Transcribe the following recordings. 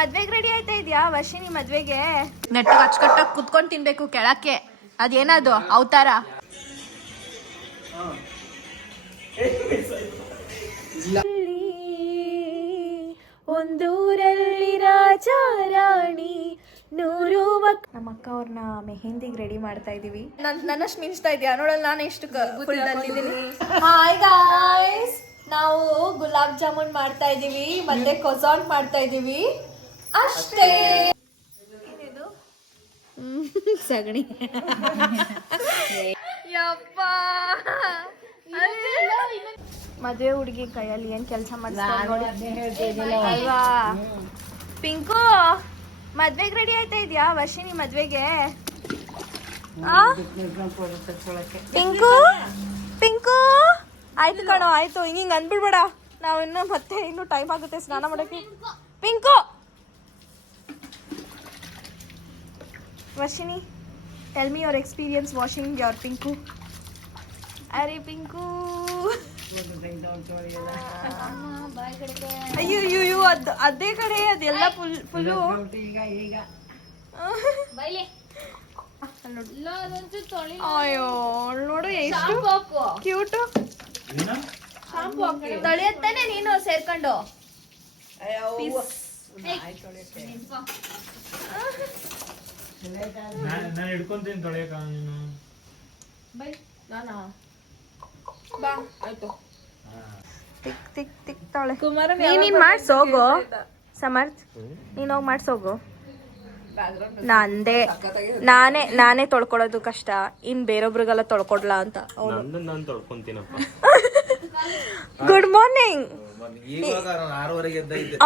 ಮದ್ವೆಗೆ ರೆಡಿ ಆಯ್ತಾ ಇದ್ಯಾ ವರ್ಷಿನಿ ಮದ್ವೆಗೆ? ನೆಟ್ಟಿಗೆ ಅಚ್ಚುಕಟ್ಟಾಗಿ ಕುತ್ಕೊಂಡು ತಿನ್ಬೇಕು ಕೆಳಕ್ಕೆ. ಅದೇನದು ಅವತಾರ? ಒಂದೂರಲ್ಲಿ ರಾಜ ರಾಣಿ ನೂರು ನಮ್ಮ ಅಕ್ಕ ಅವ್ರನ್ನ ಮೆಹಂದಿಗೆ ರೆಡಿ ಮಾಡ್ತಾ ಇದೀವಿ. ನನ್ನಷ್ಟು ಮಿಂಚ್ತಾ ಇದೆಯಾ ನೋಡಲ್ಲ, ನಾನು ಎಷ್ಟು ಹಾಯ್ ಗಾಯ್ಸ್, ನಾವು ಗುಲಾಬ್ ಜಾಮೂನ್ ಮಾಡ್ತಾ ಇದೀವಿ ಮತ್ತೆ ಕೊಸಾಂಟ್ ಮಾಡ್ತಾ ಇದೀವಿ ಅಷ್ಟೇ. ಏನಿದು ಸಗಣಿ? ಯಪ್ಪ, ಮದುವೆ ಹುಡುಗಿ ಕೈಯಲ್ಲಿ ಏನ್ ಕೆಲಸ ಅಲ್ವಾ? ಪಿಂಕು ಮದ್ವೆಗೆ ರೆಡಿ ಆಯ್ತಾ ಇದ್ಯಾ ವರ್ಷಿನಿ ಮದ್ವೆಗೆ? ಪಿಂಕು ಪಿಂಕು ಆಯ್ತು ಕಣೋ, ಆಯ್ತು. ಹಿಂಗ ಅಂದ್ಬಿಡ್ಬೇಡ, ನಾವು ಇನ್ನೂ ಟೈಮ್ ಆಗುತ್ತೆ ಸ್ನಾನ ಮಾಡಕ್ಕೆ. Pinku Varshini, tell me your experience washing your Pinku. ಅರೆ ಪಿಂಕು, ಅಯ್ಯೋ ಅದೇ ಕಡೆ ಅದೆಲ್ಲ ಫುಲ್ಲು. ಅಯ್ಯೋ ನೋಡು ಎಷ್ಟು ಕ್ಯೂಟ್. ತೊಳೆಯತ್ತಾನೆ ನೀನು ಸೇರ್ಕೊಂಡು? ನಾನು ಹಿಡ್ಕೊಂತೀನಿ ತೊಳೆಯಕ. ನೀನು ನಾನಾ? ಬಾ ಆಯ್ತು. ತಿಕ್ ತಿಕ್ ತಿಕ್ ತೊಳೆ. ನೀನ್ ಮಾಡ್ಸೋಗು ಸಮರ್ಥ್, ನೀನ್ ಹೋಗಿ ಮಾಡ್ಸೋಗು. ನಾನೇ ತೊಳ್ಕೊಳ್ಳೋದು ಕಷ್ಟ, ಇನ್ ಬೇರೊಬ್ರಿಗೆಲ್ಲ ತೊಳ್ಕೊಡ್ಲಾ ಅಂತ. ನಾನು ತೊಳ್ಕೊಂತೀನಪ್ಪ. Good morning.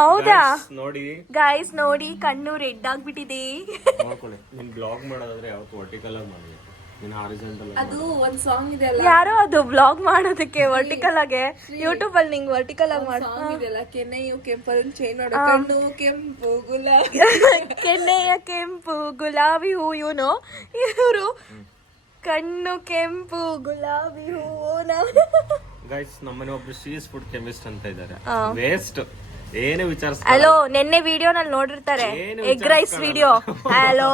ಹೌದಾ ನೋಡಿ ಗೈಸ್, ನೋಡಿ ಕಣ್ಣು ರೆಡ್ ಆಗ್ಬಿಟ್ಟಿದೆ. ನೋಡ್ಕೊಳ್ಳಿ, ನೀನ್ ಬ್ಲಾಗ್ ಮಾಡೋದಾದ್ರೆ ಯಾವತ್ತು ವರ್ಟಿಕಲ್ ಆಗಿ ಮಾಡಿ, ಅದು ಒಂದ್ ಸಾಂಗ್ ಇದೆ ಅಲ್ಲ, ಯಾರೋ ಅದು ಬ್ಲಾಗ್ ಮಾಡೋದಕ್ಕೆ ವರ್ಟಿಕಲ್ ಆಗಿ ಯೂಟ್ಯೂಬ್ ಅಲ್ಲಿ ನಿಂಗೆ ವರ್ಟಿಕಲ್ ಆಗಿ ಮಾಡೋ ಕೆನ್ನೆಯು ಕೆಂಪು ಚೇನ್ ನೋಡು, ಕಣ್ಣು ಕೆಂಪು ಗುಲಾಬಿ ಕೆನ್ನೆಯ ಕೆಂಪು ಗುಲಾಬಿ ಹೂ. ಇವನು ಇವರು ಕಣ್ಣು ಕೆಂಪು ಗುಲಾಬಿ ಹೂವು. ಗೈಸ್, ನಮ್ಮನೆ ಒಬ್ರು ಸೀಸ್ ಫುಡ್ ಕೆಮಿಸ್ಟ್ ಅಂತ ಇದ್ದಾರೆ. ವೇಸ್ಟ್ ಏನು ವಿಚಾರ. ಹಲೋ, ನಿನ್ನೆ ವಿಡಿಯೋನಲ್ಲಿ ನೋಡಿರ್ತಾರೆ egg rice video. Hello,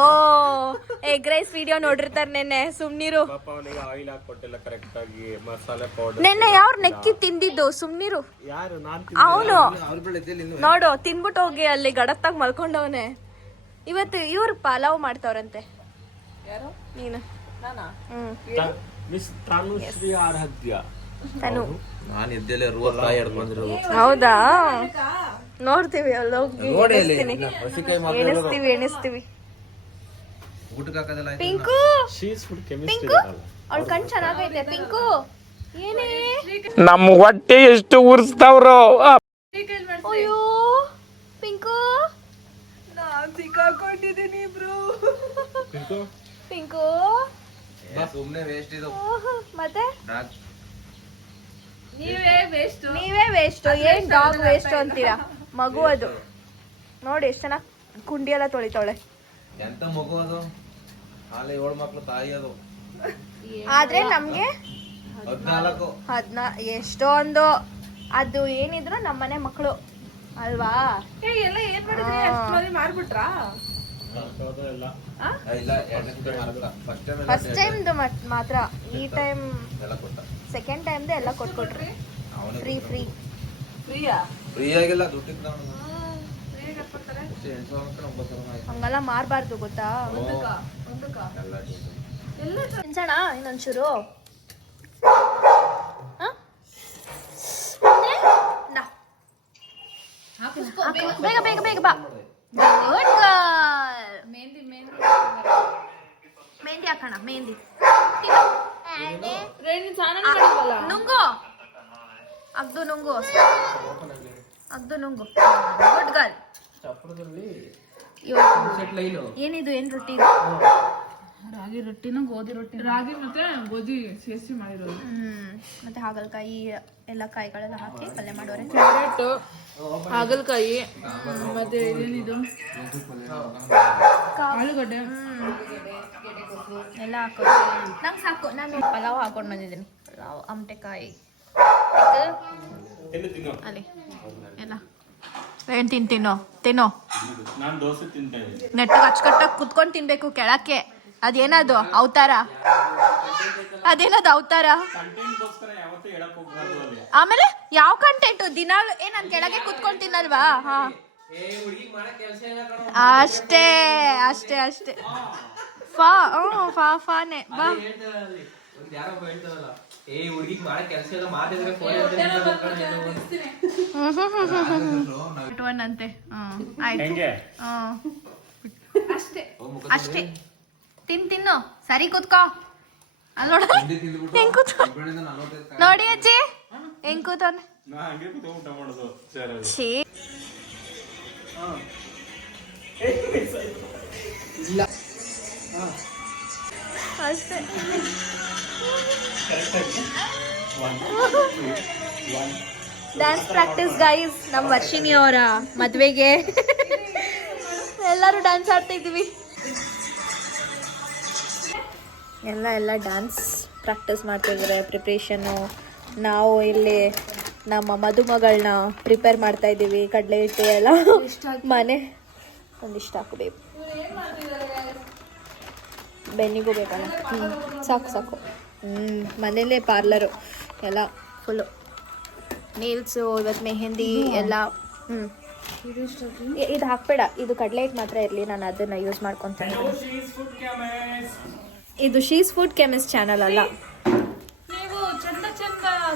egg rice video ನೋಡಿರ್ತಾರೆ ನಿನ್ನೆ. ಸುಮ್ನಿರು, ಆಯಿಲ್ ಹಾಕೊಟ್ಟಿಲ್ಲ ಕರೆಕ್ಟ್ ಆಗಿ, ಮಸಾಲೆ ಪೌಡರ್. ನಿನ್ನೆ ಯಾರು ನೆಕ್ಕಿ ತಿಂದಿದ್ದು? ಸುಮ್ನಿರು. ಯಾರು? ಅವನು ನೋಡು, ತಿನ್ಬಿಟ್ಟು ಹೋಗಿ ಅಲ್ಲಿ ಗಡತ್ತಾಗ ಮಲ್ಕೊಂಡವನೆ. ಇವತ್ತು ಇವ್ರು ಪಲಾವ್ ಮಾಡ್ತಾವ್ರಂತೆ. ಯಾರು? ನೀನು? ಮಿಸ್ ತನುಶ್ರೀ ಆರಾಧ್ಯ. ತನು ನಾನು ಇದ್ದೆಲ್ಲ ರೂಪಾಯಿ ಹಿಡ್ಕೊಂಡಿರೋದು. ಹೌದಾ? ನೋಡ್ತೀವಿ ಅಲ್ಲಿ ಎಣಿಸ್ತೀವಿ. ಊಟಕ್ಕೆ ಹಾಕೋದಲ್ಲ. Pinku, she's food chemist Pinku ಅವಳ ಕಣ್ ಚೆನ್ನಾಗೈತೆ. ಪಿಂಕು ಏನೇ ನಮ್ಮ ಹೊಟ್ಟೆ ಎಷ್ಟು ಉರ್ಸ್ತಾವ್ರೋ. ಅಯ್ಯೋ ಪಿಂಕು, ನಾನ್ ಸಿಕ್ಕಾಕೊಂಡಿದ್ದೀನಿ ಬ್ರೋ. ಪಿಂಕು ಸುಮ್ನೆ ವೇಸ್ಟ್ ಇದು. ಮತ್ತೆ ನೀವೇ ವೇಸ್ಟ್. ಏನ್ ಡಾಗ್ ವೇಸ್ಟ್ ಅಂತೀರಾ? ಮಗು ಅದು ನೋಡಿ ಎಷ್ಟು ಚೆನ್ನಾಗಿ ಕುಂಡಿ ಎಲ್ಲ ತೊಳಿತಾವಳೆ. ಎಂತ ಮಗು ಅದು? ಹಾಲೆ 7 ಮಕ್ಳು ತಾಯಿ ಅದು. ಆದ್ರೆ ನಮ್ಗೆ 14 ಎಷ್ಟೋ ಒಂದು ಅದು ಏನಿದ್ರು ನಮ್ಮನೆ ಮಕ್ಕಳು ಅಲ್ವಾ? ಮಾಡ್ಬಿಟ್ರಾ? ಫಸ್ಟ್ ಟೈಮ್ ಮಾತ್ರ. ಈ ಟೈಮ್ ಸೆಕೆಂಡ್ ಟೈಮ್ ಎಲ್ಲ ಕೊಟ್ಕೊಟ್ರಿ. ಫ್ರೀ ಆಗಿಲ್ಲ, ದುಡ್ಡಿಂದ ಹಂಗೆಲ್ಲ ಮಾರ್ಬಾರ್ದು ಗೊತ್ತಾ? ತಿನ್ಸೋಣ ಇನ್ನೊಂಚೂರು. ಬೇಗ ಬೇಗ ಬೇಗ ಬಾ. Good girl. ಮೆಹಂದಿ ಹಾಕೋಣ. ಮೆಹಂದಿ ನುಂಗು, ಅಗ್ದು ನುಂಗು, ಗುಡ್ ಗರ್ಲ್. ಏನಿದು? ಏನ್ ರೊಟ್ಟಿ? ರಾಗಿ ರೊಟ್ಟಿನ ಗೋಧಿ ರೊಟ್ಟಿ. ರಾಗಿ ಮತ್ತೆ ಗೋಧಿ ಸೇರಿಸಿ ಮಾಡಿರೋದು. ಮತ್ತೆ ಹಾಗಲಕಾಯಿ ಎಲ್ಲ ಕಾಯಿಗಳೆಲ್ಲ ಹಾಕಿ ಪಲ್ಯ ಮಾಡೋರೆ. ಕ್ಯಾರೆಟ್, ಹಾಗಲಕಾಯಿ, ಮತ್ತೆ ಏನಿದು ಆಲೂಗಡ್ಡೆ ಎಲ್ಲ ಹಾಕೋದು. ನಂಗೆ ಸಾಕು, ನಾನು ಪಲಾವ್ ಹಾಕೊಂಡು ಬಂದಿದ್ದೀನಿ. ಪಲಾವ್, ಆಮಟೆಕಾಯಿ ಅಲ್ಲಿ ಎಲ್ಲ ಏನ್ ತಿನ್ನೋ ತಿನ್ನೋ. ನಾನು ದೋಸೆ ತಿಂತೇನೆ. ನೆಟ್ಟಿಗೆ ಅಚ್ಚುಕಟ್ಟಾಗಿ ಕುತ್ಕೊಂಡು ತಿನ್ಬೇಕು ಕೆಳಕ್ಕೆ. ಅದೇನದು ಅವತಾರ? ಅದೇನದು ಅವತಾರ? ಆಮೇಲೆ ಯಾವ ಕಂಟೆಂಟ್ ದಿನ ನಾನು ಕೆಳಗೆ ಕುತ್ಕೊಂಡು ತಿನ್ನಲ್ವಾ? ಹಾ ಅಷ್ಟೇ ಅಷ್ಟೇ ಅಷ್ಟೇ. ಫಾನೆ ಬಾ. ಅಂತೆ ಆಯ್ತು. ಅಷ್ಟೇ ಅಷ್ಟೇ. ತಿನ್ನು ಸರಿ ಕೂತ್ಕೋ. ಅಲ್ಲಿ ನೋಡ ಹೆಂಗ್ ಕೂತ್ಕೊ ನೋಡಿ ಅಜ್ಜಿ ಹೆಂಗ್ ಕೂತವನೆ. ಛೀ ಅಷ್ಟೇ. ಡ್ಯಾನ್ಸ್ ಪ್ರಾಕ್ಟೀಸ್ ಗೈಸ್ ನಮ್ಮ ವರ್ಷಿಣಿ ಅವರ ಮದ್ವೆಗೆ ಎಲ್ಲರೂ ಡ್ಯಾನ್ಸ್ ಆಡ್ತಾ ಇದ್ದೀವಿ. ಎಲ್ಲ ಡ್ಯಾನ್ಸ್ ಪ್ರಾಕ್ಟೀಸ್ ಮಾಡ್ತಿದ್ದಾರೆ, ಪ್ರಿಪ್ರೇಷನ್ನು. ನಾವು ಇಲ್ಲಿ ನಮ್ಮ ಮದುಮಗಳನ್ನ ಪ್ರಿಪೇರ್ ಮಾಡ್ತಾ ಇದ್ದೀವಿ. ಕಡಲೆ ಹಿಟ್ಟು ಎಲ್ಲ ಮನೆ ಒಂದಿಷ್ಟು ಹಾಕಬೇಕು, ಬೆನ್ನಿಗೂ ಬೇಕಲ್ಲ. ಸಾಕು ಮನೇಲೇ ಪಾರ್ಲರು ಎಲ್ಲ ಫುಲ್ಲು. ನೀಲ್ಸು ಇವತ್ತು ಮೆಹಂದಿ ಎಲ್ಲ. ಇದು ಹಾಕ್ಬೇಡ, ಇದು ಕಡಲೆ ಹಿಟ್ಟು ಮಾತ್ರ ಇರಲಿ, ನಾನು ಅದನ್ನು ಯೂಸ್ ಮಾಡ್ಕೊತೀನಿ. ಇದು ಶೀಸ್ ಫುಡ್ ಕೆಮಿಸ್ಟ್ ಚಾನಲ್ ಅಲ್ಲ. ನೀವು ಚಂದ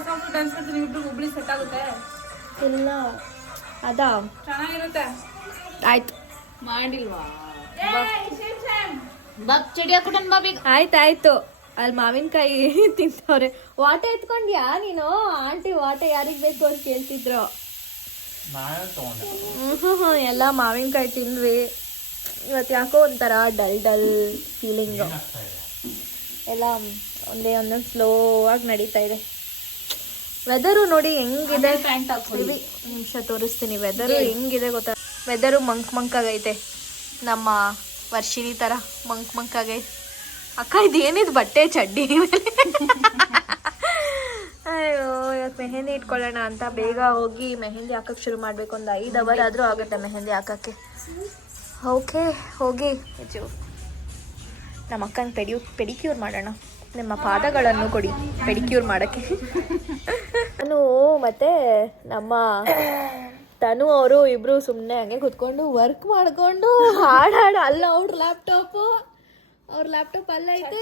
ಸಾಂಗ್ ಡ್ಯಾನ್ಸ್ ಮಾಡ್ತೀನಿ, ಇಬ್ರು ಒಬ್ಳಿ ಸೆಟ್ ಆಗುತ್ತೆ. ಇಲ್ಲ ಅದಾ ಚೆನ್ನಾಗಿರುತ್ತೆ. ಆಯ್ತು ಮಾಡಿಲ್ವಾ? ಆಯ್ತಾಯ್ತು. ಅಲ್ಲಿ ಮಾವಿನಕಾಯಿ ತಿಂತವ್ರೆ. ವಾಟೆ ಎತ್ಕೊಂಡ್ಯಾ ನೀನು? ಆಂಟಿ ವಾಟೆ ಯಾರಿಗ್ ಬೇಕು ಅಂತ ಕೇಳ್ತಿದ್ರು. ಎಲ್ಲ ಮಾವಿನಕಾಯಿ ತಿಂದ್ವಿ. ಇವತ್ತು ಯಾಕೋ ಒಂಥರ ಡಲ್ ಫೀಲಿಂಗ್. ಎಲ್ಲ ಒಂದೊಂದು ಸ್ಲೋ ಆಗಿ ನಡೀತಾ ಇದೆ. ವೆದರು ನೋಡಿ ಹೆಂಗಿದೆ. ನಿಮಿಷ ತೋರಿಸ್ತೀನಿ. ವೆದರು ಹೆಂಗಿದೆ ಗೊತ್ತಾ? ವೆದರು ಮಂಕಾಗೈತೆ. ನಮ್ಮ ವರ್ಷಿಣಿ ಥರ ಮಂಕಾಗೈತೆ. ಅಕ್ಕ ಇದೇನಿದು ಬಟ್ಟೆ ಚಡ್ಡಿ? ಅಯ್ಯೋ ಇವತ್ತು ಮೆಹಂದಿ ಇಟ್ಕೊಳ್ಳೋಣ ಅಂತ ಬೇಗ ಹೋಗಿ ಮೆಹಂದಿ ಹಾಕಕ್ಕೆ ಶುರು ಮಾಡಬೇಕು. ಒಂದು 5 ಅವರ್ ಆದರೂ ಆಗುತ್ತೆ ಮೆಹಂದಿ ಹಾಕೋಕ್ಕೆ. ಓಕೆ ಹೋಗಿ ನಮ್ಮ ಅಕ್ಕಂಗೆ ಪೆಡಿಕ್ಯೂರ್ ಮಾಡೋಣ. ನಿಮ್ಮ ಪಾದಗಳನ್ನು ಕೊಡಿ ಪೆಡಿಕ್ಯೂರ್ ಮಾಡೋಕ್ಕೆ. ನಾನು ಮತ್ತು ನಮ್ಮ ತನು ಅವರು ಇಬ್ಬರು ಸುಮ್ಮನೆ ಹಂಗೆ ಕೂತ್ಕೊಂಡು ವರ್ಕ್ ಮಾಡಿಕೊಂಡು ಹಾಡಾಡ. ಅಲ್ಲ ಅವ್ರ ಲ್ಯಾಪ್ಟಾಪ್ ಅಲ್ಲೈತೆ,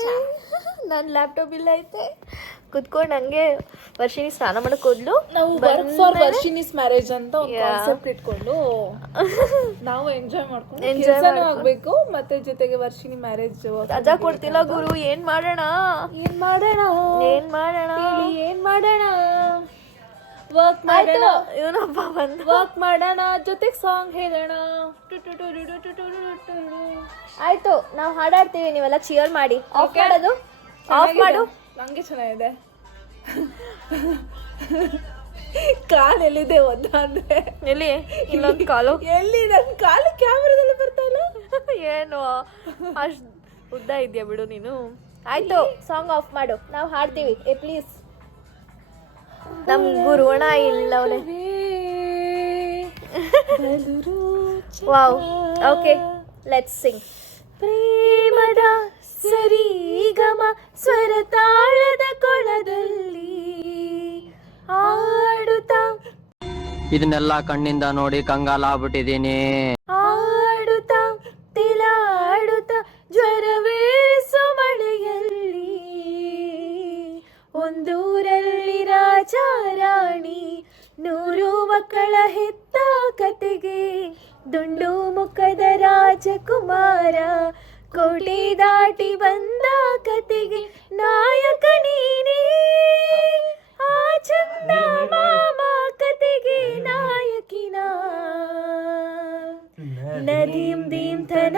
ನನ್ನ ಲ್ಯಾಪ್ಟಾಪ್ ಇಲ್ಲ ಐತೆ. ಕುತ್ಕೊಂಡು ಹಂಗೆ ವರ್ಷಿಣಿ ಸ್ನಾನ ಮಾಡಕ್ಕೆ ಹೋದ್ಲು. ನಾವು ವರ್ಕ್ ಫಾರ್ ವರ್ಷಿಣೀಸ್ ಮ್ಯಾರೇಜ್ ಅಂತ ಒಂದು ಕಾನ್ಸೆಪ್ಟ್ ಇಟ್ಕೊಂಡು ನಾವು ಎಂಜಾಯ್ ಆಗ್ಬೇಕು. ಮತ್ತೆ ಜೊತೆಗೆ ವರ್ಷಿಣಿ ಮ್ಯಾರೇಜ್ ರಜಾ ಕೊಡ್ತಿಲ್ಲ ಗುರು. ಏನ್ ಮಾಡೋಣ ವರ್ಕ್ ಮಾಡೋಣ. ಇವನೊಬ್ಬ ಬಂದು ವರ್ಕ್ ಮಾಡೋಣ, ಜೊತೆಗೆ ಸಾಂಗ್ ಹೇಳೋಣ. ಆಯ್ತು ನಾವು ಹಾಡಾಡ್ತೀವಿ, ನೀವೆಲ್ಲ ಚಿಯರ್ ಮಾಡಿ. ಆಫ್ ಮಾಡೋದು ಆಫ್ ಮಾಡು. ನಂಗೆ ಚೆನ್ನಾಗಿದೆ. ಕಾಲು ಎಲ್ಲಿದೆ ಒದ್ದ ಅಂದ್ರೆ ಎಲ್ಲಿ ಇನ್ನೊಂದು ಕಾಲು ಎಲ್ಲಿ? ನನ್ನ ಕಾಲು ಕ್ಯಾಮ್ರಾದಲ್ಲಿ ಬರ್ತಾ ಇಲ್ಲ. ಏನು ಅಷ್ಟು ಉದ್ದ ಇದೆಯಾ ಬಿಡು ನೀನು. ಆಯ್ತು ಸಾಂಗ್ ಆಫ್ ಮಾಡು, ನಾವು ಹಾಡ್ತೀವಿ. ಪ್ಲೀಸ್. ನಮ್ಗೂ ಋಣ ಇಲ್ಲ. Wow okay let's Singh. ಪ್ರೇಮದ ಸರಿಗಮ ಸ್ವರ ತಾಳದ ಕೊಳದಲ್ಲಿ ಆಡುತ್ತಾ ಇದನ್ನೆಲ್ಲ ಕಣ್ಣಿಂದ ನೋಡಿ ಕಂಗಾಲಾಗ್ಬಿಟ್ಟಿದೀನಿ. ಆಡುತ್ತಾ ತಿಲಾಡುತ್ತಾ ಜ್ವರವೇರಿಸು ಮಳೆಯಲ್ಲಿ ಒಂದೂರಲ್ಲಿ ರಾಜ ರಾಣಿ 100 ಮಕ್ಕಳ ಹೆತ್ತ ಕತೆಗೆ ದುಂಡು ಮುಖದ ರಾಜಕುಮಾರ ಕೋಟೆ ದಾಟಿ ಬಂದ ಕತೆಗೆ ನಾಯಕ ನೀನೇ. ಆ ಚಂದ ಮಾಮ ಕತೆಗೆ ನಾಯಕಿನ ನದೀಂ ದೀಂತನ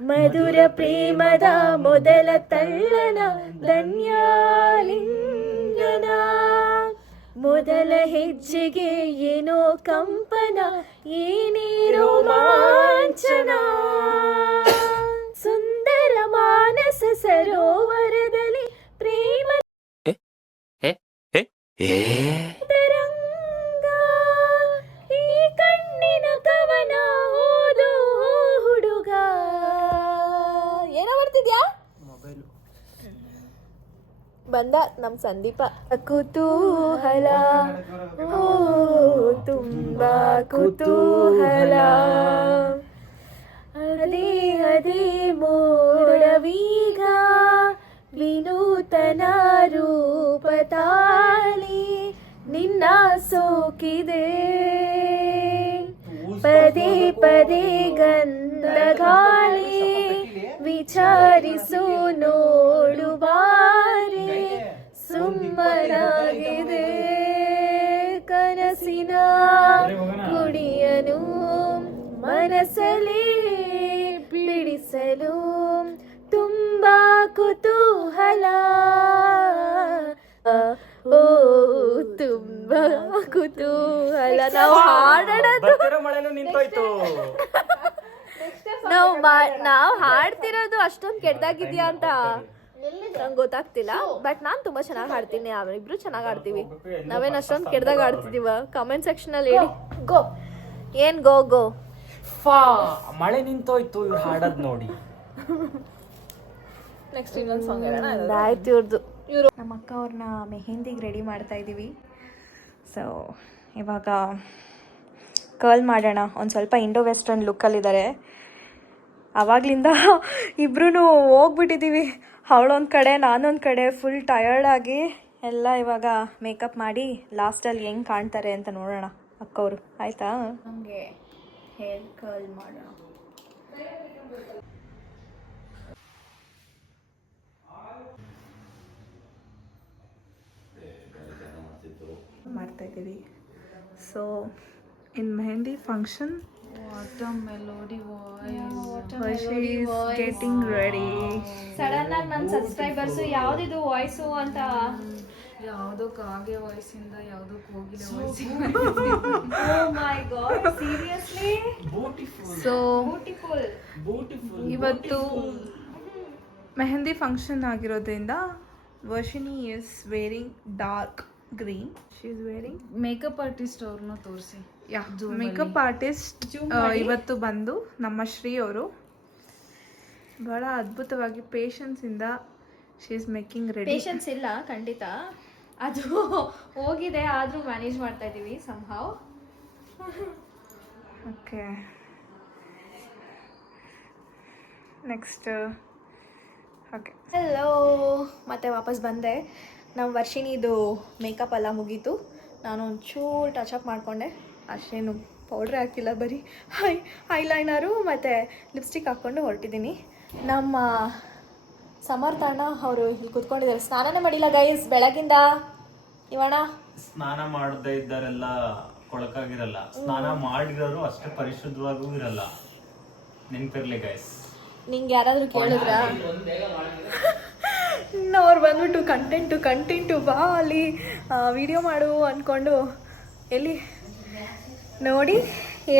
ಮಧುರ ಪ್ರೇಮದ ಮೊದಲ ತಳ್ಳನ ಧನ್ಯಾಲಿಂಗನ ಮೊದಲ ಹೆಜ್ಜೆಗೆ ಏನೋ ಕಂಪನ ಏನೇ ರೋಮಾಂಚನ ಸುಂದರ ಮಾನಸ ಸರೋವರದಲ್ಲಿ ಪ್ರೇಮ ತರಂಗ ಈ ಕಣ್ಣಿನ ಕವನ ಓದು ಹುಡುಗ. ಏನೋ ಬರ್ತಿದ್ಯಾ? ಬಂದ ನಮ್ ಸಂದೀಪ. ಕುತೂಹಲ ಓ ತುಂಬಾ ಕುತೂಹಲ, ಅದೇ ಅದೇ ಮೋಡವೀಗ ವಿನೂತನ ರೂಪ ತಾಳಿ ನಿನ್ನ ಸೋಕಿದೆ. ಪದೇ ಪದೇ ಗಂಧ ಗಾಳಿ ವಿಚಾರಿಸು ನೋಡು ಬಾರಿ ಸುಮ್ಮನಾಗಿದೆ. ಕನಸಿನ ಗುಡಿಯನು ಮನಸ್ಸಲ್ಲಿ ಬಿಡಿಸಲು ತುಂಬಾ ಕುತೂಹಲ. ಓ ತುಂಬಾ ಕುತೂಹಲ. ನಾವು ಹಾಡೋದು ನಾವು ಹಾಡ್ತಿರೋದು ಅಷ್ಟೊಂದು ಕೆಟ್ಟದಾಗಿದ್ಯಾ ಅಂತ ನಂಗೆ ಗೊತ್ತಾಗ್ತಿಲ್ಲ. ಬಟ್ ನಾನು ತುಂಬಾ ಚೆನ್ನಾಗಿ ಹಾಡ್ತೀನಿ, ನಾವಿಬ್ರು ಚೆನ್ನಾಗಿ ಆಡ್ತೀವಿ. ನಾವೇನು ಅಷ್ಟೊಂದು ಕೆಟ್ಟದಾಗ ಆಡ್ತಿದೀವ? ಕಮೆಂಟ್ ಸೆಕ್ಷನ್ ಅಲ್ಲಿ ಹೇಳಿ. ಗೋ ಏನ್ ಗೋ ಗೋ ಮಳೆ ನಿಂತೋಯ್ತು ಇವ್ರು ಹಾಡೋದ್ ನೋಡಿ. ನೆಕ್ಸ್ಟ್ ಇನ್ನೊಂದು ಸಾಂಗ್ ಹೇಳೋಣ. ಆಯ್ತು ಇವ್ರದ್ದು. ನಮ್ಮ ಅಕ್ಕ ಅವ್ರನ್ನ ಮೆಹಂದಿಗೆ ರೆಡಿ ಮಾಡ್ತಾ ಇದ್ದೀವಿ. ಸೊ ಇವಾಗ ಕರ್ಲ್ ಮಾಡೋಣ. ಒಂದು ಸ್ವಲ್ಪ ಇಂಡೋ ವೆಸ್ಟರ್ನ್ ಲುಕ್ಕಲ್ಲಿದ್ದಾರೆ. ಆವಾಗಲಿಂದ ಇಬ್ರು ಹೋಗ್ಬಿಟ್ಟಿದ್ದೀವಿ. ಅವಳೊಂದು ಕಡೆ ನಾನೊಂದು ಕಡೆ ಫುಲ್ ಟಯರ್ಡಾಗಿ ಎಲ್ಲ ಇವಾಗ ಮೇಕಪ್ ಮಾಡಿ ಲಾಸ್ಟಲ್ಲಿ ಹೆಂಗೆ ಕಾಣ್ತಾರೆ ಅಂತ ನೋಡೋಣ ಅಕ್ಕವರು. ಆಯಿತಾ? ನಮಗೆ ಹೇರ್ ಕರ್ಲ್ ಮಾಡೋಣ. ಮಾಡ್ತಾ ಇದ್ದೀವಿ. So in mehndi function getting ready. Sudden ಆಗಿ ನನ್ನ ಸಬ್ಸ್ಕ್ರೈಬರ್ಸ್ ಯಾವ್ದಿದು ವಾಯ್ಸು ಅಂತ, ಯಾವುದೋ ಕಾಗೆ ವಾಯ್ಸಿಂದ ಯಾವುದಕ್ಕೆ ಹೋಗಿಲ್ಲ voice. Oh my god, seriously so beautiful. ಇವತ್ತು ಮೆಹಂದಿ ಫಂಕ್ಷನ್ ಆಗಿರೋದ್ರಿಂದ Varshini is wearing dark green. She is wearing makeup artist ಅವ್ರನ್ನ ತೋರಿಸಿ. ಮೇಕಪ್ ಆರ್ಟಿಸ್ಟ್ ಇವತ್ತು ಬಂದು ನಮ್ಮ ಶ್ರೀ ಅವರು ಬಹಳ ಅದ್ಭುತವಾಗಿ ಪೇಷನ್ಸಿಂದ she is making ready. Patience ಇಲ್ಲ ಖಂಡಿತ, ಅದು ಹೋಗಿದೆ, ಆದರೂ ಮ್ಯಾನೇಜ್ ಮಾಡ್ತಾ ಇದ್ದೀವಿ somehow. Okay, next. Okay, hello, ಮತ್ತೆ ವಾಪಸ್ ಬಂದೆ. ನಮ್ಮ ವರ್ಷಿನಿದು ಮೇಕಪ್ ಎಲ್ಲ ಮುಗೀತು. ನಾನು ಒಂಚೂರು ಟಚಪ್ ಮಾಡಿಕೊಂಡೆ ಅಷ್ಟೇನು, ಪೌಡ್ರ್ ಹಾಕಿಲ್ಲ, ಬರೀ ಐಲೈನರು ಮತ್ತು ಲಿಪ್ಸ್ಟಿಕ್ ಹಾಕ್ಕೊಂಡು ಹೊರಟಿದ್ದೀನಿ. ನಮ್ಮ ಸಮರ್ಥಣ್ಣ ಅವರು ಇಲ್ಲಿ ಕೂತ್ಕೊಂಡಿದ್ದಾರೆ. ಸ್ನಾನನೇ ಮಾಡಿಲ್ಲ ಗೈಸ್ ಬೆಳಗಿಂದ. ಇವಣ ಸ್ನಾನ ಮಾಡದೇ ಇದ್ದಾರೆಲ್ಲ ಕೊಳಕಾಗಿರಲ್ಲ, ಸ್ನಾನ ಮಾಡಿರೋರು ಅಷ್ಟೇ ಪರಿಶುದ್ಧವಾಗೂ ಇರಲ್ಲ, ನೆನ್ಪಿರ್ಲಿ ಗೈಸ್. ನಿಂಗೆ ಯಾರಾದರೂ ಕೇಳಿದ್ರ? ಅವ್ರು ಬಂದ್ಬಿಟ್ಟು ಕಂಟೆಂಟು ಬಾ ಅಲ್ಲಿ ವಿಡಿಯೋ ಮಾಡು ಅಂದ್ಕೊಂಡು ಎಲ್ಲಿ ನೋಡಿ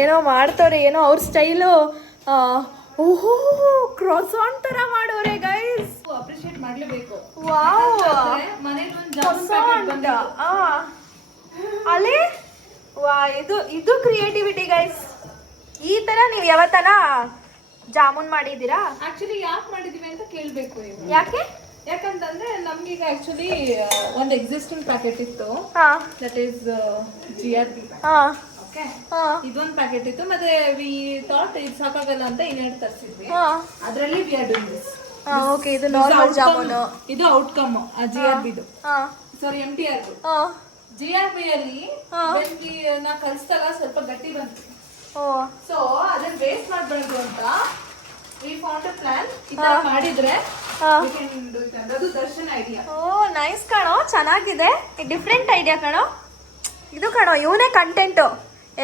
ಏನೋ ಮಾಡ್ತವ್ರೆ, ಏನೋ ಅವ್ರ ಸ್ಟೈಲು. ಓಹೋ, ಕ್ರಾಸಾನ್ ಥರ ಮಾಡೋರೆ ಗೈಸ್, ಅಪ್ರಿಷಿಯೇಟ್ ಮಾಡಲೇಬೇಕು. ವಾವ್, ಮನೇಲಿ ಒಂದು ಕ್ರಾಸಾಂಟ್. ಅಲ್ಲಿ ವಾ, ಇದು ಕ್ರಿಯೇಟಿವಿಟಿ ಗೈಸ್. ಈ ಥರ ನೀವು ಯಾವತ್ತನ ಜಾಮೂನ್ ಮಾಡಿದ್ದೀರಾ? ಆಕ್ಚುಲಿ ಯಾಕೆ ಮಾಡಿದೀವಿ ಅಂತ ಕೇಳಬೇಕು. ಯಾಕೆ? ಯಾಕಂತಂದ್ರೆ ನಮ್ಗೀಗ ಆಕ್ಚುಲಿ ಒಂದು ಎಕ್ಸಿಸ್ಟಿಂಗ್ ಪ್ಯಾಕೆಟ್ ಇತ್ತು, ಹಾಂ ದಟ್ ಈಸ್ GRB. ಹಾಂ ಓಕೆ, ಹಾಂ ಇದೊಂದು ಪ್ಯಾಕೆಟ್ ಇತ್ತು, ಮತ್ತೆ ವಿ ಥಾಟ್ ಇದು ಸಾಕಾಗಲ್ಲ ಅಂತ ಇನ್ನೆರಡು ತರಿಸಿದ್ವಿ. ಹಾಂ ಅದರಲ್ಲಿ we are doing this. Okay, ಇದು ನಾರ್ಮಲ್ ಜಾಮೂನು. ಇದು ಔಟ್ಕಮ್ GRB ದು, ಹಾಂ ಸಾರಿ MTR. ಹಾಂ GRB ಅಲ್ಲಿ ನಾ ಕಲಿಸಿದಾಗ ಸ್ವಲ್ಪ ಗಟ್ಟಿ ಬಂತು. ಓ, ಸೊ ಅದನ್ನ ವೇಸ್ಟ್ ಮಾಡಬಾರ್ದು ಅಂತ ವಿ ಫೌಂಡ್ ಅ ಪ್ಲಾನ್. ಈ ತರ ಮಾಡಿದ್ರೆ we can do it ಅಂತ. ಅದು ದರ್ಶನ್ ಐಡಿಯಾ. ಓ ನೈಸ್ ಕಣೋ, ಚೆನ್ನಾಗಿದೆ. ಡಿಫ್ರೆಂಟ್ ಐಡಿಯಾ ಕಣೋ ಇದು. ಕಣೋ ಇವನೇ ಕಂಟೆಂಟು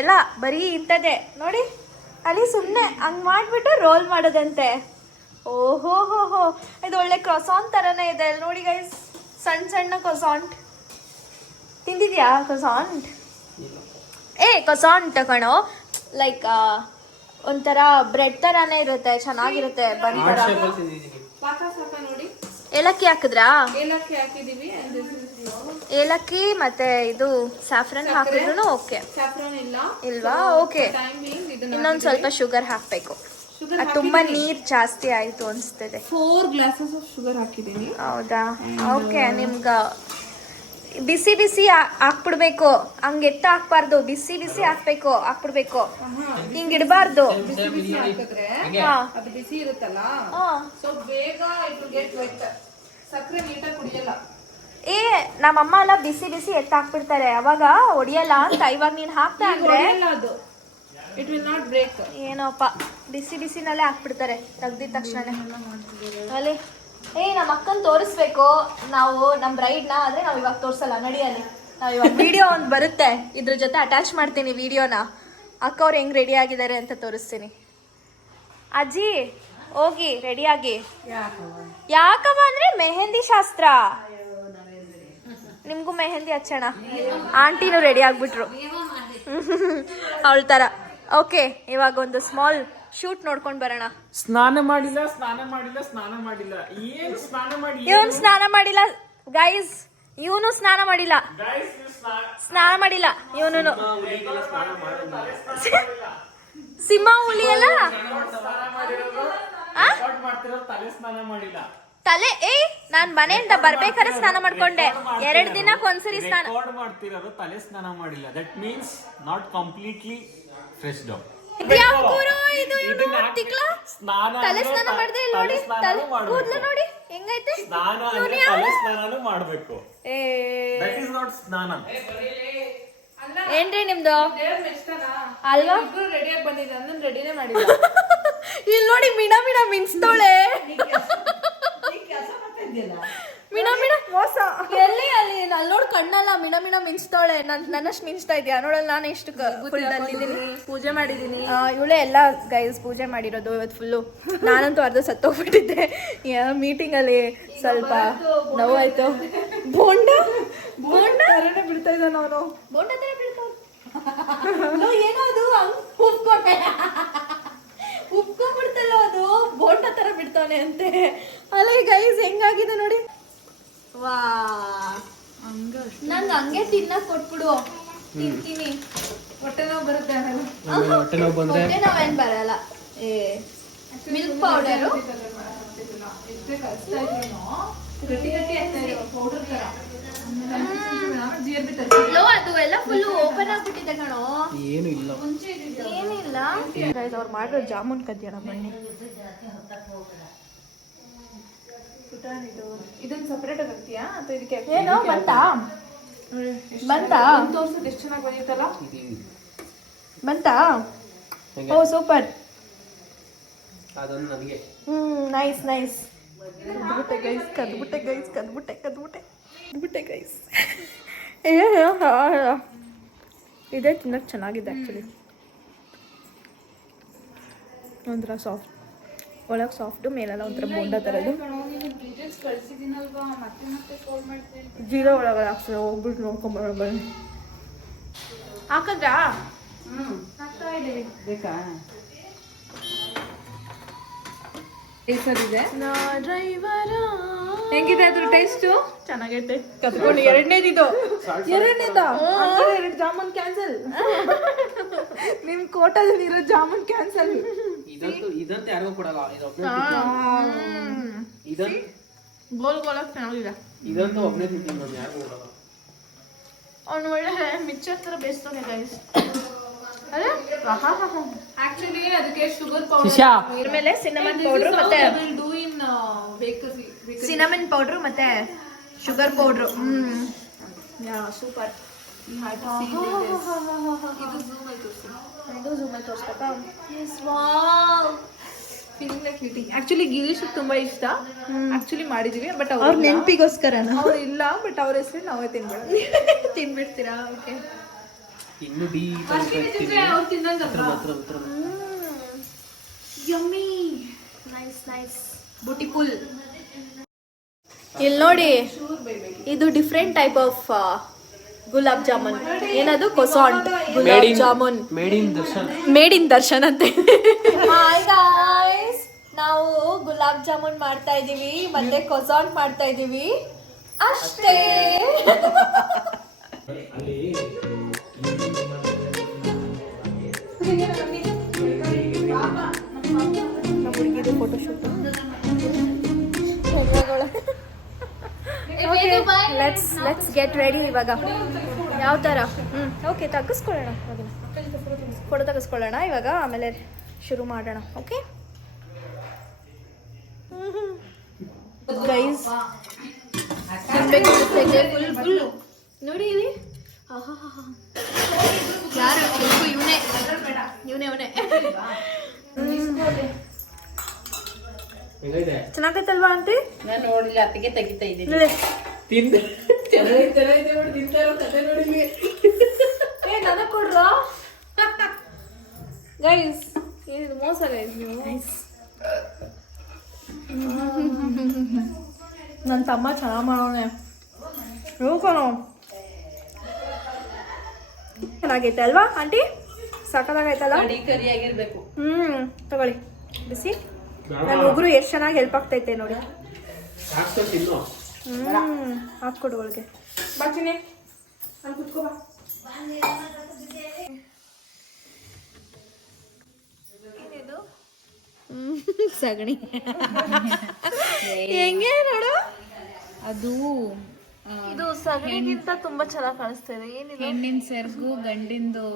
ಎಲ್ಲ, ಬರೀ ಇಂಥದ್ದೇ ನೋಡಿ. ಅಲ್ಲಿ ಸುಮ್ಮನೆ ಹಂಗೆ ಮಾಡಿಬಿಟ್ಟು ರೋಲ್ ಮಾಡೋದಂತೆ. ಓಹೋ ಹೋ ಹೋ, ಇದು ಒಳ್ಳೆ ಕ್ರೊಸಾಂಟ್ ಥರನೇ ಇದೆ ನೋಡಿ ಗೈಸ್. ಸಣ್ಣ ಸಣ್ಣ ಕ್ರೊಸಾಂಟ್ ತಿಂದಿದ್ಯಾ? ಕ್ರೊಸಾಂಟ್ ಕ್ರೊಸಾಂಟ್ ಕಣೋ, ಲೈಕ್ ಒಂಥರ ಬ್ರೆಡ್ ಥರನೇ ಇರುತ್ತೆ, ಚೆನ್ನಾಗಿರುತ್ತೆ. ಬನ್ ಥರ. ಪಾಕ ಸಾಕ ನೋಡಿ, ಏಲಕ್ಕಿ ಹಾಕಿದ್ರಾ? ಏಲಕ್ಕಿ ಹಾಕಿದೀವಿ. ಏಲಕ್ಕಿ ಮತ್ತೆ ಇದು ಸ್ಯಾಫ್ರನ್ ಹಾಕಿದ್ರು ಓಕೆ. ಸ್ಯಾಫ್ರಾನ್ ಇಲ್ಲ ಇಲ್ವಾ? ಓಕೆ. ಟೈಮಿಂಗ್ ಇದನ್ನ ಇನ್ನೊಂದು ಸ್ವಲ್ಪ ಶುಗರ್ ಹಾಕಬೇಕು. ಅದು ತುಂಬಾ ನೀರ್ ಜಾಸ್ತಿ ಆಯ್ತು ಅನ್ಸ್ತದೆ. 4 ಗ್ಲಾಸಸ್ ಆಫ್ ಶುಗರ್ ಹಾಕಿದ್ದೀನಿ. ಹೌದಾ? ಓಕೆ. ನಿಮ್ಗ ಬಿಸಿ ಬಿಸಿ ಹಾಕ್ಬಿಡ್ಬೇಕು, ಹಂಗೆ ಎತ್ತ ಹಾಕ್ಬಾರ್ದು, ಬಿಸಿ ಬಿಸಿ ಹಾಕ್ಬಿಡ್ಬೇಕು, ಹಿಂಗ್ ಇಡಬಾರ್ದು. ಬಿಸಿ ಬಿಸಿ ಹಾಕಿದ್ರೆ ಹಾ. ಅದು ಬಿಸಿ ಇರುತ್ತಲ್ಲ, ಹಾ. ಸೊ ಬೇಗ ಇಟ್ ವಿಲ್ ಗೆಟ್ ವೆಟ್. ಸಕ್ಕರೆ ನೀಟಾಗಿ ಕುಡಿಯಲ್ಲ. ನಮ್ಮಮ್ಮ ಎಲ್ಲ ಬಿಸಿ ಬಿಸಿ ಎತ್ತ ಹಾಕ್ಬಿಡ್ತಾರೆ, ಅವಾಗ ಹೊಡಿಯಲ್ಲ ಅಂತ. ಇವಾಗ ನೀನ್ ಹಾಕ್ತಾ ಅಂದ್ರೆ ಅದು ಇಟ್ ವಿಲ್ ನಾಟ್ ಬ್ರೇಕ್. ಏನೋಪ್ಪ, ಬಿಸಿ ಬಿಸಿನಲ್ಲೇ ಹಾಕ್ಬಿಡ್ತಾರೆ ತೆಗ್ದಿದ ತಕ್ಷಣ. ಅಲ್ಲಿ ನಮ್ಮ ಅಕ್ಕನ್ ತೋರಿಸ್ಬೇಕು ನಾವು ನಮ್ಮ ಬ್ರೈಡ್ನ. ಆದ್ರೆ ನಾವ್ ಇವಾಗ ತೋರ್ಸಲ್ಲ, ನಡಿಯಲ್ಲಿ. ನಾವ್ ಇವಾಗ ವಿಡಿಯೋ ಒಂದು ಬರುತ್ತೆ, ಇದ್ರ ಜೊತೆ ಅಟ್ಯಾಚ್ ಮಾಡ್ತೀನಿ ವಿಡಿಯೋನ. ಅಕ್ಕ ಅವ್ರು ಹೆಂಗ್ ರೆಡಿ ಆಗಿದ್ದಾರೆ ಅಂತ ತೋರಿಸ್ತೀನಿ. ಅಜ್ಜಿ ಹೋಗಿ ರೆಡಿಯಾಗಿ. ಯಾಕವ ಅಂದ್ರೆ ಮೆಹಂದಿ ಶಾಸ್ತ್ರ, ನಿಮ್ಗೂ ಮೆಹಂದಿ ಹಚ್ಚೋಣ. ಆಂಟಿನೂ ರೆಡಿ ಆಗ್ಬಿಟ್ರು ಅವಳ ತರ. ಓಕೆ, ಇವಾಗ ಒಂದು ಸ್ಮಾಲ್ ಶೂಟ್ ನೋಡ್ಕೊಂಡ್ ಬರೋಣ. ಸ್ನಾನ ಮಾಡಿಲ್ಲ ಏನು ಇವನು ಸ್ನಾನ ಮಾಡಿಲ್ಲ ಗೈಸ್, ಇವನು ಸ್ನಾನ ಮಾಡಿಲ್ಲ ಇವನು. ಸಿಂಹ ಹುಲಿ ಅಲ್ಲ ತಲೆ. ನಾನ್ ಮನೆಯಿಂದ ಬರ್ಬೇಕಾದ್ರೆ ಸ್ನಾನ ಮಾಡ್ಕೊಂಡೆ. 2 ದಿನಕ್ಕೆ ಒಂದ್ಸರಿ ಸ್ನಾನ ಮಾಡ್ತಿರೋದು, ತಲೆ ಸ್ನಾನ ಮಾಡಿಲ್ಲ. That means not completely fresh down. ತಲೆ ಸ್ನಾನ ಮಾಡ್ದೆ ಇಲ್ಲಿ ನೋಡಿ, ಕೂದ್ಲು ನೋಡಿ ಹೆಂಗೈತೆ. ಮಾಡ್ಬೇಕು. ಸ್ನಾನ ಏನ್ರಿ ನಿಮ್ದು ಅಲ್ವಾ? ರೆಡಿಯಾಗಿ ಬಂದಿದ್ದೆ, ನನ್ನ ರೆಡಿನೇ ಮಾಡಿಲ್ಲ. ಇಲ್ಲಿ ನೋಡಿ ಮಿಣ ಮಿನ್ಸ್ತೋಳೆ. ಮಿಣ ಮೋಸ ಎಲ್ಲಿ? ಅಲ್ಲಿ ನೋಡ್ ಕಣ್ಣಲ್ಲ ಮಿಣ ಮಿನ್ಸ್ತೋಳೆ. ನನ್ನಷ್ಟು ಮಿನ್ಸ್ತಾ ಇದೆಯಾ ನೋಡಲ್ಲ. ನಾನು ಎಷ್ಟು ಪೂಜೆ ಮಾಡಿದೀನಿ. ಇವಳೆ ಎಲ್ಲ ಗೈಸ್ ಪೂಜೆ ಮಾಡಿರೋದು ಇವತ್ತು ಫುಲ್ಲು. ನಾನಂತೂ ಅರ್ಧ ಸತ್ತೋಗ್ಬಿಟ್ಟಿದ್ದೆ ಮೀಟಿಂಗ್ ಅಲ್ಲಿ. ಸ್ವಲ್ಪ ನೋವಾಯ್ತು. ಬೋಂಡ ಬಿಡ್ತಾ ಇದ್ದಾನ ಅವನು. ಬೋಂಡ ತರ ಬಿಡ್ತಾವ ಏನೋ ಅದು ಉಪ್ಕೊಂಡ್ಬಿಡ್ತಲ್ಲ ಅದು. ಬೋಂಡ ತರ ಬಿಡ್ತಾನೆ ಅಂತೆ. ಅಲ್ಲ ಗೈಸ್ ಹೆಂಗಾಗಿದೆ ನೋಡಿ. ವಾ, ನಂಗೆ ಹಂಗೆ ತಿನ್ನಕ್ ಕೊಟ್ಬಿಡು, ತಿಂತೀನಿ. ಹೊಟ್ಟೆ ನೋವು ಬರುತ್ತೆ ಆಮೇಲೆ. ಹೊಟ್ಟೆ ನೋವೇನ್ ಬರಲ್ಲ. ಮಿಲ್ಕ್ ಪೌಡರು ಗಟ್ಟಿ ಆಗ್ತಾ ಇದೆ ಪೌಡರ್ ತರ. ಅದು ಎಲ್ಲ ಫುಲ್ ಓಪನ್ ಆಗ್ಬಿಟ್ಟಿದೆ ಕಣೋ. ಏನಿಲ್ಲ ಗೈಸ್, ಅವ್ರು ಮಾಡಿರೋ ಜಾಮೂನ್ ಕದ್ಯೋಣ ಬನ್ನಿ. ಇದನ್ನ ಸಪರೇಟ್ ಆಗಿ ಹಾಕ್ತೀಯಾ ಅಥವಾ ಇದಕ್ಕೆ ಏನೋ ಬಂತಾ ತೋರ್ಸೋದು ಎಷ್ಟು ಚೆನ್ನಾಗಿ ಬಂದಿತ್ತಲ್ಲ. ಬಂತಾ? ಓ ಸೂಪರ್. ಅದೊಂದು ನನಗೆ. ನೈಸ್. ಕದ್ಬಿಟ್ಟೆ ಗೈಸ್. ಇದೇ ತಿನ್ನಕ್ಕೆ ಚೆನ್ನಾಗಿದೆ ಆ್ಯಕ್ಚುಲಿ. ಒಂಥರ ಸಾಫ್ಟ್, ಒಳಗೆ ಸಾಫ್ಟು, ಮೇಲೆಲ್ಲ ಒಂಥರ ಬೋಂಡ ಥರದ್ದು. ಕಳ್ಸಿದ್ದೀನಲ್ವಾ, ಮತ್ತೆ ಕಾಲ್ ಮಾಡ್ತೀನಿ. ಜೀರೋ ಒಳಗಡೆ ಹಾಕ್ತಾರೆ, ಹೋಗ್ಬಿಟ್ಟು ನೋಡ್ಕೊಂಬರೋಣ ಬನ್ನಿ. ಹಾಕಿದ್ರಾ? ಹಾಕ್ತಾ ಇದ್ದೀವಿ. ಬೇಕಾ? ಹೆಂಗಿದೆ ಅದ್ರ ಟೇಸ್ಟು? ಚೆನ್ನಾಗೈತೆ. ಕತ್ಕೊಂಡು ಎರಡನೇದಿದು. 2 ಜಾಮೂನ್ ಕ್ಯಾನ್ಸಲ್. ನಿಮ್ ಕೋಟಲ್ಲಿ ಇರೋ ಜಾಮೂನ್ ಕ್ಯಾನ್ಸಲ್. ಇದಂತ ಯಾರಿಗೂ ಕೊಡಲ್ಲ. ಗೋಲ್ ಚೆನ್ನಾಗಿದೆ. ಇದಂತೂ ಒಬ್ಬನೇ ತಿಂತೀನಿ ನೋಡಿ, ಯಾರಿಗೂ ಕೊಡಲ್ಲ. ಅವ್ನು ಒಳ್ಳೆ ಮಿಕ್ಚರ್ ಥರ ಬೇಯಿಸ್ತಾನೆ ಗೈಸ್. ಆಕ್ಚುಲಿ ಅದಕ್ಕೆ ಶುಗರ್ ಪೌಡರ್, ಇದ್ರ ಮೇಲೆ ಸಿನಮನ್ ಪೌಡರ್ ಮತ್ತೆ do in bakery. Cinnamon powder ಮತ್ತೆ ಶುಗರ್ ಪೌಡರ್. ಸೂಪರ್. ಇದು ಝೂಮ್ ಆಯ್ತು ತೋರಿಸ್ಬೇಕಾ? Feeling like eating. Actually Girish ತುಂಬಾ ಇಷ್ಟ. ಆಕ್ಚುಲಿ ಮಾಡಿದೀವಿ, ಬಟ್ ಅವ್ರ ನೆನಪಿಗೋಸ್ಕರ ಅವ್ರು ಇಲ್ಲ, ಬಟ್ ಅವ್ರ ಹೆಸರು ನಾವೇ ತಿನ್ಬಿಡ್ತೀರಾ? ಓಕೆ. ಇನ್ನು ಡೀಪ್ ಅವ್ರು ತಿನ್ನಂಗಲ್ವಾ? ಯಮ್ಮಿ. ನೈಸ್. ಬುಟಿಫುಲ್. ಇಲ್ಲಿ ನೋಡಿ, ಇದು different type of gulab jamun. ಏನದು? ಕೊಸಾಂಟ್ ಗುಲಾಬ್ ಜಾಮೂನ್. ಮೇಡ್ ಇನ್ ದರ್ಶನ್ ಅಂತೆ. ಹಾಯ್ ಗಾಯ್ಸ್, ನಾವು ಗುಲಾಬ್ ಜಾಮೂನ್ ಮಾಡ್ತಾ ಇದೀವಿ ಮತ್ತೆ ಕೊಸಾಂಟ್ ಮಾಡ್ತಾ ಇದೀವಿ. ಅಷ್ಟೇ. ನಮ್ಮ ಹುಡುಗಿದು ಫೋಟೋಶೂಟ್. ಲೆಟ್ಸ್ ಗೆಟ್ ರೆಡಿ ಇವಾಗ. ಯಾವ ಥರ? ಓಕೆ, ತೆಗೆಸ್ಕೊಳ್ಳೋಣ ಅದನ್ನ, ಫೋಟೋ ತೆಗೆಸ್ಕೊಳ್ಳೋಣ ಇವಾಗ, ಆಮೇಲೆ ಶುರು ಮಾಡೋಣ. ಓಕೆ ಗೈಸ್, ಫುಲ್ ನೋಡಿ ಇಲ್ಲಿ. ಯಾರು? ಇವನೇ ಚೆನ್ನಾಗೈತಲ್ವಾ ಆಂಟಿ? ನಾನು ನೋಡಿಲ್ಲ, ಅತ್ತಿಗೆ ತೆಗಿತಾ ಇದ್ದೀನಿ. ನನಗೆ ಕೊಡ್ರ ಗೈಸ್. ಏನಿದು ಮೋಸ ಗೈಸ್ ನೀವು. ನನ್ನ ತಮ್ಮ ಚೆನ್ನಾಗಿ ಮಾಡೋನೆ. ರೂಪನು ಚೆನ್ನಾಗೈತೆ ಅಲ್ವಾ ಆಂಟಿ? ಸಾಕಾಗೈತಲ್ಲ? ಕರಿಯಾಗಿರ್ಬೇಕು. ತಗೊಳ್ಳಿ ಬಿಸಿ. ನನ್ನ ಉಗುರು ಎಷ್ಟು ಚೆನ್ನಾಗಿ ಹೆಲ್ಪ್ ಆಗ್ತೈತೆ ನೋಡಿ. ಹಾಕ್ಕೊಡು ಒಳಗೆ. ಬಾಚಿನಿ ಅಲ್ಲಿ ಕುತ್ಕೋ ಬಾ. ಏನಿದು? ಸಗಣಿ ಹೆಂಗೆ ನೋಡು. ಅದು ಇದು ಸಗಣಿಗಿಂತ ತುಂಬಾ ಚೆನ್ನಾಗಿ ಕಾಣಿಸ್ತಿದೆ. ಏನಿದು? ಹೆಣ್ಣಿನ ಸೆರಗು, ಗಂಡಿಂದು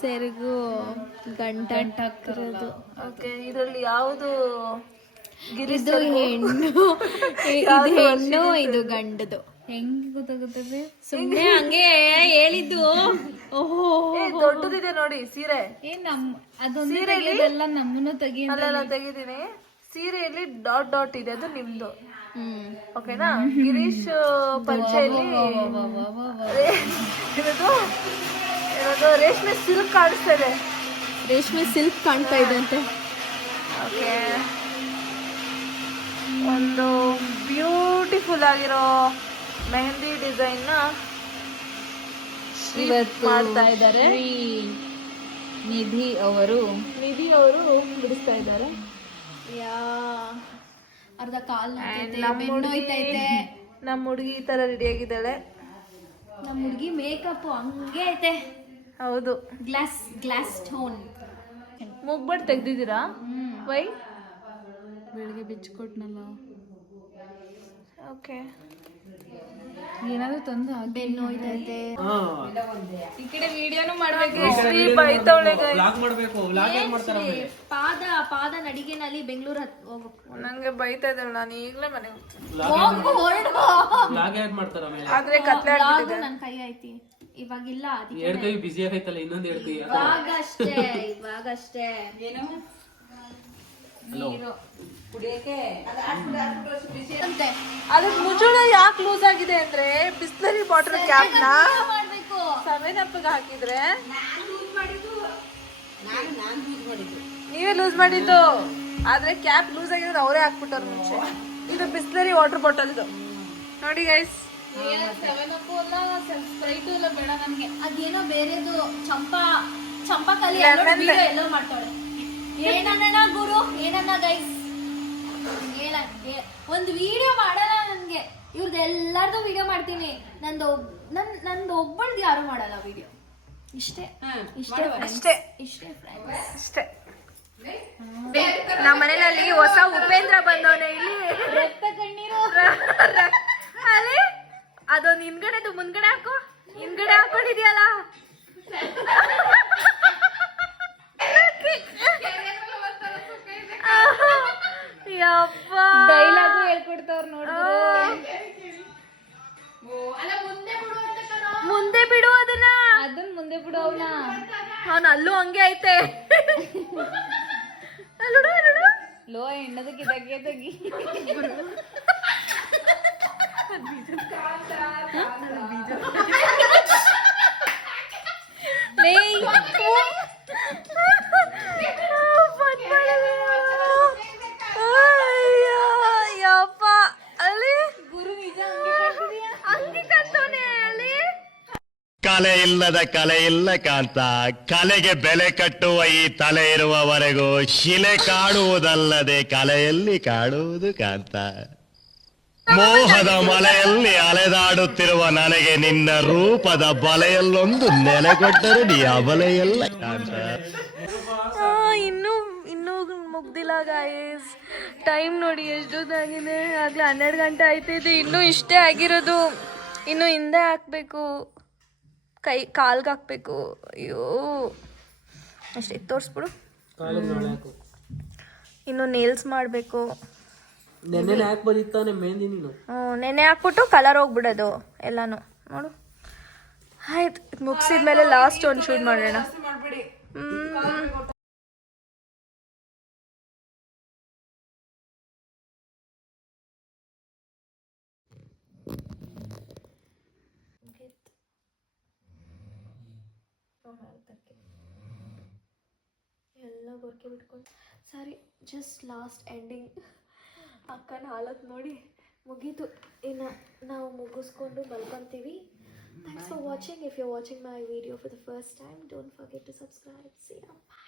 ಸೆರಗು, ಗಂಟಾಗ್ತಿರೋದು. ಓಕೆ, ಇದರಲ್ಲಿ ಯಾವುದು ಇದು ಹೆಣ್ಣು, ಇದು ಹೆಣ್ಣು, ಇದು ಗಂಡದು. ಹೆಂಗ್ ಗೊತ್ತಾಗುತ್ತದೆ? ಸುಮ್ಮನೆ ಹಂಗೆ ಹೇಳಿದ್ದು. ಓಹೋ, ದೊಡ್ಡದಿದೆ ನೋಡಿ ಸೀರೆ. ಅದೊಂದು ತೆಗಿಯೋದಲ್ಲ, ನಮ್ಮನ್ನು ತೆಗಿ. ಅಲ್ಲೆಲ್ಲ ತೆಗಿತೀನಿ. ಸೀರೆಯಲ್ಲಿ ಡಾಟ್ ಡಾಟ್ ಇದೆ, ಅದು ನಿಮ್ದು. ಓಕೆನಾ? ಗಿರೀಶ್ ಪಂಚೆಯಲ್ಲಿ ಇರೋದು ರೇಷ್ಮೆ ಸಿಲ್ಕ್ ಕಾಣಿಸ್ತಾ ಇದೆ. ರೇಷ್ಮೆ ಸಿಲ್ಕ್ ಕಾಣ್ತಾ ಇದೆ ಅಂತೆ. ಓಕೆ, ಒಂದು ಬ್ಯೂಟಿಫುಲ್ ಆಗಿರೋ ಮೆಹಂದಿ ಡಿಸೈನ್ ನ ಮಾಡ್ತಾ ಇದ್ದಾರೆ. ನಿಧಿ ಅವರು ಬಿಡಿಸ್ತಾ ಇದ್ದಾರೆ. ಅರ್ಧ ಕಾಲ್ ನಮ್ಮ ಹುಡುಗಿ ಈ ತರ ರೆಡಿ ಆಗಿದ್ದಾಳೆ. ನಮ್ಮ ಹುಡುಗಿ ಮೇಕಪ್ ಹಂಗೆ ಐತೆ. ಹೌದು, ಗ್ಲಾಸ್ ಟೋನ್. ಮುಗ್ಬಟ್ ತೆಗ್ದಿದ್ದೀರಾ? ವೈ? ಬೆಳಿಗ್ಗೆ ಬಿಚ್ಕೊಟ್ನಲ್ಲ. ಓಕೆ, ಏನಾದ್ರು ತಂದು ಬೆನ್ನು ಹೋಯ್ತೈತೆ. ಈ ಕಡೆ ವಿಡಿಯೋನು ಮಾಡ್ಬೇಕು. ಶ್ರೀ ಬೈತವಳೆ ಪಾದ ನಡಿಗೆನಲ್ಲಿ ಬೆಂಗಳೂರು ಹೋಗ್ಬೇಕು. ನಂಗೆ ಬೈತಾ ಇದ್ದಾಳೆ. ನಾನು ಈಗಲೇ ಮನೆಗೆ ಆದ್ರೆ ಕತ್ಲೆ ಆಗ್ಬಿಟ್ಟಿದೆ. ನನ್ ಕೈ ಐತಿ ಇವಾಗಿಲ್ಲ. ಇವಾಗಷ್ಟೇ ಏನು ನೀರು ಕುಡಿಯಕ್ಕೆ. ಅದ್ರ ಮುಚ್ಚಳ ಯಾಕೆ ಲೂಸ್ ಆಗಿದೆ ಅಂದ್ರೆ ಬಿಸ್ಲರಿ ವಾಟರ್ ಕ್ಯಾಪ್ ನ ಮಾಡ್ಬೇಕು. 7up ಹಾಕಿದ್ರೆ ನೀವೇ ಲೂಸ್ ಮಾಡಿದ್ದು. ಆದ್ರೆ ಕ್ಯಾಪ್ ಲೂಸ್ ಆಗಿದ್ರೆ ಅವರೇ ಹಾಕ್ಬಿಟ್ಟವ್ರು ಮುಂಚೆ. ಇದು ಬಿಸ್ಲರಿ ವಾಟರ್ ಬಾಟಲ್ ಇದು ನೋಡಿ ಗೈಸ್. ಸ್ಪ್ರೈಟು ಎಲ್ಲ ಬೇಡ ನಮ್ಗೆ. ಅದೇನೋ ಬೇರೆದು ಚಂಪಾಕಲಿ ಎಲ್ಲೋ ಮಾಡ್ತಾಳೆ. ಏನನ್ನ ಗುರು, ಏನನ್ನ ಗೈಸ್, ಒಂದು ವಿಡಿಯೋ ಮಾಡಲ್ಲ ನನ್ಗೆ. ಇವ್ರದ್ದು ಎಲ್ಲಾರ್ದು ವಿಡಿಯೋ ಮಾಡ್ತೀನಿ. ನಂದು ಒಬ್ಬಳ್ದು ಯಾರು ಮಾಡಲ್ಲ ವಿಡಿಯೋ. ಇಷ್ಟೇ. ನಮ್ಮ ಮನೆಯಲ್ಲಿ ಹೊಸ ಉಪೇಂದ್ರ ಬಂದವನೇ ಇಲ್ಲಿ. ರಕ್ತ ಕಣ್ಣೀರು ಅಲ್ಲಿ ಅದೊಂದು ಹಿಂದ್ಗಡೆದು ಮುಂದ್ಗಡೆ ಹಾಕೋ. ಹಿಂದ್ಗಡೆ ಹಾಕೊಂಡಿದ್ಯಲ್ಲ. ಡೈಲಾಗು ಹೇಳ್ಕೊಡ್ತಾವ್ರ ನೋಡಿದ್ರು. ಮುಂದೆ ಬಿಡು ಅದನ್ನ ಮುಂದೆ ಬಿಡು ಅವನ. ಅವನು ಅಲ್ಲೂ ಹಂಗೆ ಐತೆ. ಲೋ ಹೆಣ್ಣದಕ್ಕೆ ತೆಗಿ. ಕಲೆ ಇಲ್ಲದ ಕಲೆ ಇಲ್ಲ ಕಾಂತ. ಕಲೆಗೆ ಬೆಲೆ ಕಟ್ಟುವ ಈ ತಲೆ ಇರುವವರೆಗೂ ಶಿಲೆ ಕಾಡುವುದಲ್ಲದೆ ಕಲೆಯಲ್ಲಿ ಕಾಡುವುದು ಕಾಂತ. ಮೋಹದ ಮಲೆಯಲ್ಲಿ ಅಲೆದಾಡುತ್ತಿರುವ ನನಗೆ ನಿನ್ನ ರೂಪದ ಬಲೆಯಲ್ಲೊಂದು ನೆಲೆಗೊಟ್ಟರೆ ನೀ ಅಬಲೆಯಲ್ಲ ಕಾಂತ. ಇನ್ನೂ ಮುಗ್ದಿಲ್ಲ ಗಾಯ್ಸ್. ಟೈಮ್ ನೋಡಿ ಎಷ್ಟೊತ್ತಾಗಿದೆ, ಆಗಲೇ 12 ಗಂಟೆ ಆಯ್ತಿದೆ. ಇನ್ನೂ ಇಷ್ಟೇ ಆಗಿರೋದು. ಇನ್ನು ಹಿಂದೆ ಹಾಕಬೇಕು, ಕಾಲ್ಗೆ ಹಾಕಬೇಕು. ಅಯ್ಯೋ ಅಷ್ಟೇ, ತೋರಿಸ್ಬಿಡು. ಇನ್ನು ನೇಲ್ಸ್ ಮಾಡಬೇಕು. ನೆನ್ನೆ ಹಾಕಿ ಬಂದಿತ್ತಾನೆ ಮೆಹಂದಿ ನೀನು. ನೆನೆ ಹಾಕ್ಬಿಟ್ಟು ಕಲರ್ ಹೋಗ್ಬಿಡೋದು ಎಲ್ಲಾನು. ನೋಡು ಆಯ್ತು, ಮುಗಿಸಿದ್ಮೇಲೆ ಲಾಸ್ಟ್ ಒಂದು ಶೂಟ್ ಮಾಡೋಣ. ಎಲ್ಲ ಗೊರ್ಕೆ ಬಿಟ್ಕೊಂಡು ಸಾರಿ, ಜಸ್ಟ್ ಲಾಸ್ಟ್ ಎಂಡಿಂಗ್. ಅಕ್ಕನ ಹಾಲತ್ ನೋಡಿ ಮುಗೀತು. ಇನ್ನು ನಾವು ಮುಗಿಸ್ಕೊಂಡು ಮಲ್ಕೊತೀವಿ. Thanks for watching. If you are watching my video for the first time, don't forget to subscribe. See ya.